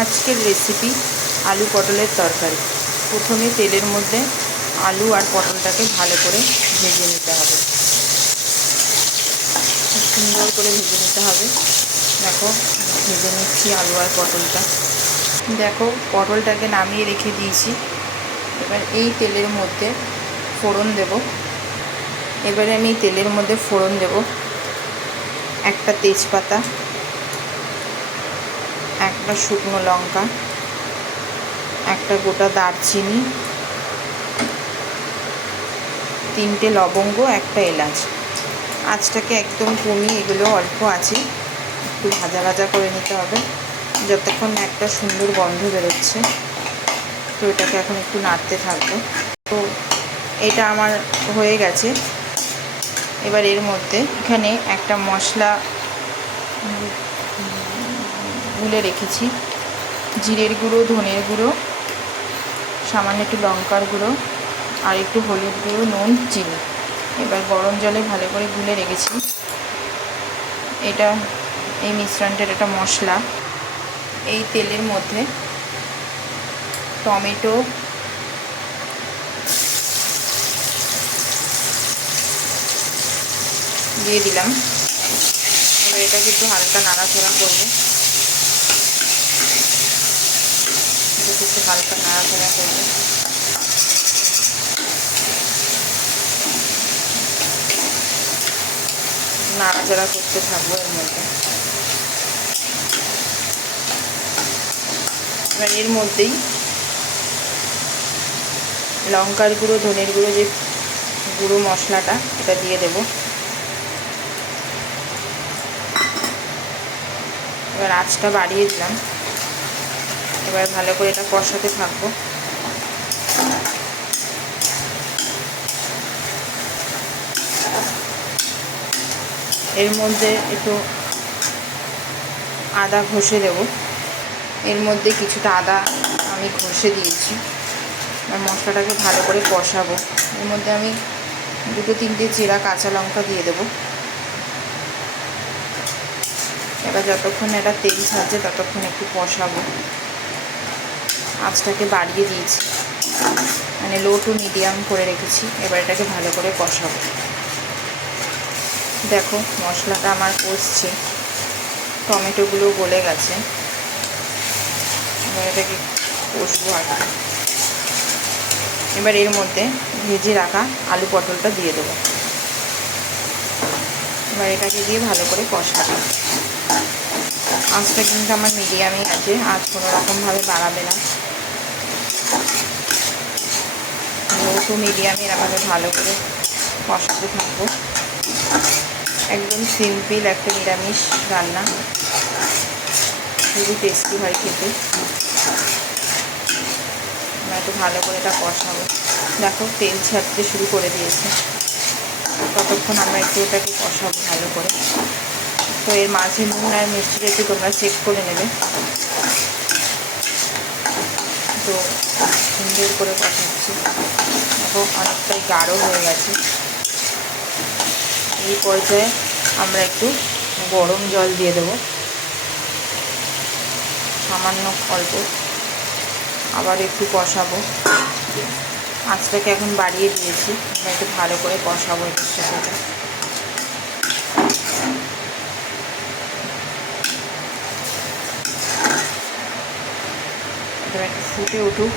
আজকের রেসিপি আলু পটলের তরকারি। প্রথমে তেলের মধ্যে আলু আর পটলটাকে ভালো করে ভেজে নিতে হবে, সুন্দর করে ভেজে নিতে হবে। দেখো ভেজে নিচ্ছি আলু আর পটলটা। দেখো পটলটাকে নামিয়ে রেখে দিয়েছি। এবার এই তেলের মধ্যে ফোড়ন দেব। এবারে আমি তেলের মধ্যে ফোড়ন দেব একটা তেজপাতা, একটা শুকনো লঙ্কা, একটা গোটা দারচিনি, 3টে লবঙ্গ, একটা এলাচ। আঁচটাকে একদম কমিয়ে এগুলো অল্প আছে একটু ভাজা ভাজা করে নিতে হবে যতক্ষণ না একটা সুন্দর গন্ধ বেরোচ্ছে। তো এটাকে এখন একটু নাড়তে থাকবো। তো এটা আমার হয়ে গেছে। এবার এর মধ্যে এখানে একটা মশলা গুলে রেখেছি, জিরের গুঁড়ো, ধনের গুঁড়ো, সামান্য একটু লঙ্কার গুঁড়ো আর একটু হলুদ গুঁড়ো, নুন, চিনি। এবার গরম জলে ভালো করে গুলে রেখেছি। এটা এই মিশ্রণটার একটা মশলা। এই তেলের মধ্যে টমেটো, দিয়ে দিলাম। এবার এটাকে একটু হালকা নাড়াচাড়া করবো, একটু হালকা নাড়াচাড়া করবো। নাড়াচাড়া করতে থাকবো এর মধ্যে। এবার এর মধ্যেই লঙ্কার গুঁড়ো, ধনের গুঁড়ো, যে গুঁড়ো মশলাটা, এটা দিয়ে দেব। এবার আঁচটা বাড়িয়ে দিলাম। এবার ভালো করে এটা কষাতে থাকবো। এর মধ্যে একটু আদা ঘষে দেব। এর মধ্যে কিছুটা আদা আমি ঘষে দিয়েছি। আর মশলাটাকে ভালো করে কষাবো। এর মধ্যে আমি 2-3টে চেরা কাঁচা লঙ্কা দিয়ে দেব। এবার যতক্ষণ এটা তেল ছাড়ছে ততক্ষণ একটু কষাবো। আঁচটাকে বাড়িয়ে দিয়েছি, মানে লো টু মিডিয়াম করে রেখেছি। এবার এটাকে ভালো করে কষাবো। দেখো মশলাটা আমার কষছে, টমেটোগুলো গলে গেছে। এবার এটাকে কষবো আর কি। এবার এর মধ্যে ভেজে রাখা আলু পটলটা দিয়ে দেবো। এবার এটাকে দিয়ে ভালো করে কষাবো। আঁচটা কিন্তু আমার মিডিয়ামই আছে, আঁচ কোনো রকমভাবে বাড়াবে না। লো টু মিডিয়ামে এরকমভাবে ভালো করে কষাতে থাকবো। একদম সিম্পল একটা নিরামিষ রান্না, খুবই টেস্টি হয় খেতে। একটু ভালো করে এটা কষাবো। দেখো তেল ছাড়তে শুরু করে দিয়েছে, ততক্ষণ আমরা একটু ওটাকে কষাবো ভালো করে। তো এর মাঝে নুন আর মিষ্টিটা একটু তোমরা চেক করে নেবে। তো সুন্দর করে কষাচ্ছি। দেখো অনেকটাই গাঢ় হয়ে গেছে। এই পর্যায়ে আমরা একটু গরম জল দিয়ে দেবো, সামান্য অল্প। আবার একটু কষাবো। আঁচটাকে এখন বাড়িয়ে দিয়েছি। আমরা একটু ভালো করে কষাবো এটার সাথে। এবার একটু ফুটে উঠুক।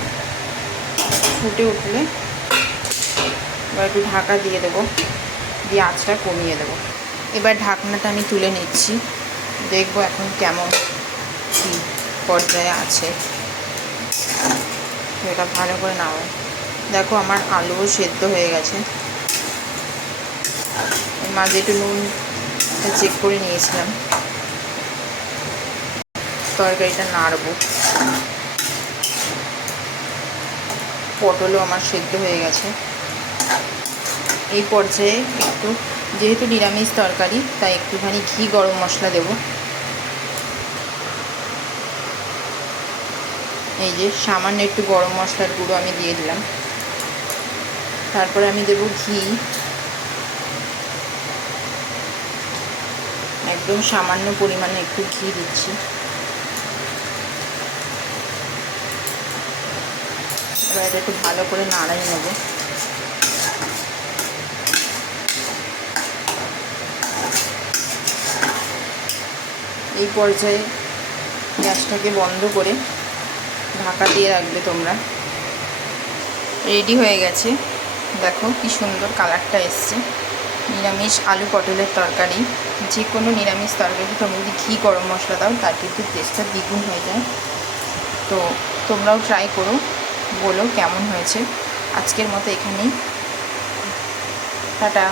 ফুটে উঠলে এবার একটু ঢাকা দিয়ে দেবো, দিয়ে আঁচটা কমিয়ে দেবো। এবার ঢাকনাটা আমি তুলে নিচ্ছি, দেখবো এখন কেমন কী পর্যায়ে আছে। এটা ভালো করে নাও। দেখো আমার আলুও সেদ্ধ হয়ে গেছে। এর মাঝে একটু নুন চেক করে নিয়েছিলাম। তরকারিটা নাড়বো। পটলও আমার সেদ্ধ হয়ে গেছে। এই পর্যায়ে একটু, যেহেতু নিরামিষ তরকারি তাই একটুখানি ঘি গরম মশলা দেব। এই যে সামান্য একটু গরম মশলার গুঁড়ো আমি দিয়ে দিলাম। তারপরে আমি দেব ঘি, একদম সামান্য পরিমাণে একটু ঘি দিচ্ছি। এটা একটু ভালো করে নাড়াই নেব। এই পর্যায়ে গ্যাসটাকে বন্ধ করে ঢাকা দিয়ে রাখবে তোমরা। রেডি হয়ে গেছে, দেখো কি সুন্দর কালারটা এসছে। নিরামিষ আলু পটলের তরকারি, যে কোনো নিরামিষ তরকারি তোমরা যদি ঘি গরম মশলা দাও তার কিন্তু টেস্টটা দ্বিগুণ হয়ে যায়। তো তোমরাও ট্রাই করো, বলো কেমন হয়েছে। আজকের মতো এখানেই, টাটা।